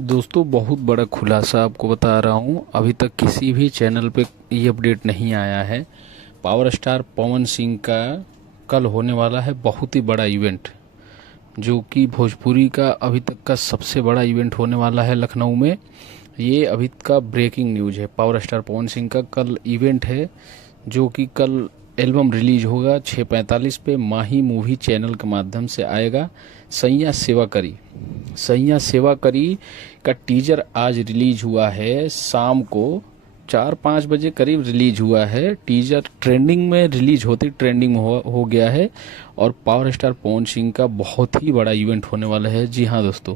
दोस्तों बहुत बड़ा खुलासा आपको बता रहा हूँ। अभी तक किसी भी चैनल पे ये अपडेट नहीं आया है। पावर स्टार पवन सिंह का कल होने वाला है बहुत ही बड़ा इवेंट, जो कि भोजपुरी का अभी तक का सबसे बड़ा इवेंट होने वाला है लखनऊ में। ये अभी का ब्रेकिंग न्यूज़ है। पावर स्टार पवन सिंह का कल इवेंट है, जो कि कल एल्बम रिलीज होगा 6:45 पे माही मूवी चैनल के माध्यम से आएगा। सैया सेवा करी, सैया सेवा करी का टीजर आज रिलीज हुआ है। शाम को 4-5 बजे करीब रिलीज हुआ है। टीजर ट्रेंडिंग में रिलीज होते ट्रेंडिंग हो गया है और पावर स्टार पवन सिंह का बहुत ही बड़ा इवेंट होने वाला है। जी हाँ दोस्तों,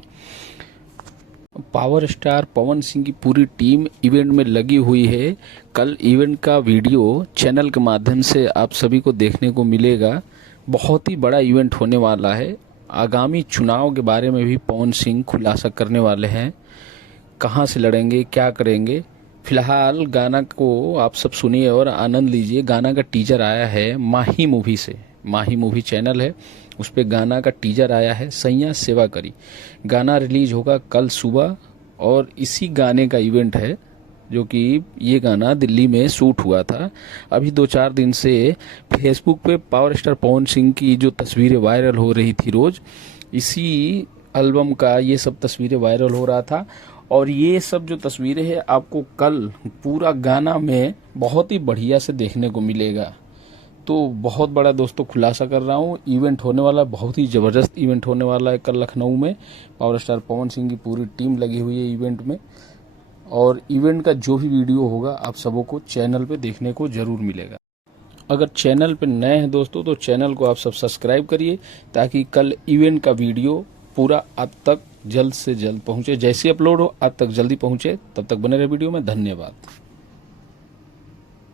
पावर स्टार पवन सिंह की पूरी टीम इवेंट में लगी हुई है। कल इवेंट का वीडियो चैनल के माध्यम से आप सभी को देखने को मिलेगा। बहुत ही बड़ा इवेंट होने वाला है। आगामी चुनाव के बारे में भी पवन सिंह खुलासा करने वाले हैं। कहां से लड़ेंगे, क्या करेंगे। फिलहाल गाना को आप सब सुनिए और आनंद लीजिए। गाना का टीजर आया है माही मूवी से। माही मूवी चैनल है, उस पे गाना का टीजर आया है। सैया सेवा करी गाना रिलीज होगा कल सुबह और इसी गाने का इवेंट है, जो कि ये गाना दिल्ली में शूट हुआ था। अभी 2-4 दिन से फेसबुक पे पावर स्टार पवन सिंह की जो तस्वीरें वायरल हो रही थी, रोज इसी एल्बम का ये सब तस्वीरें वायरल हो रहा था। और ये सब जो तस्वीरें हैं आपको कल पूरा गाना में बहुत ही बढ़िया से देखने को मिलेगा। तो बहुत बड़ा दोस्तों खुलासा कर रहा हूँ, इवेंट होने वाला है, बहुत ही ज़बरदस्त इवेंट होने वाला है कल लखनऊ में। पावर स्टार पवन सिंह की पूरी टीम लगी हुई है इवेंट में, और इवेंट का जो भी वीडियो होगा आप सबों को चैनल पे देखने को जरूर मिलेगा। अगर चैनल पे नए हैं दोस्तों तो चैनल को आप सब सब्सक्राइब करिए, ताकि कल इवेंट का वीडियो पूरा आप तक जल्द से जल्द पहुंचे। जैसे अपलोड हो आप तक जल्दी पहुंचे। तब तक बने रहे वीडियो में। धन्यवाद।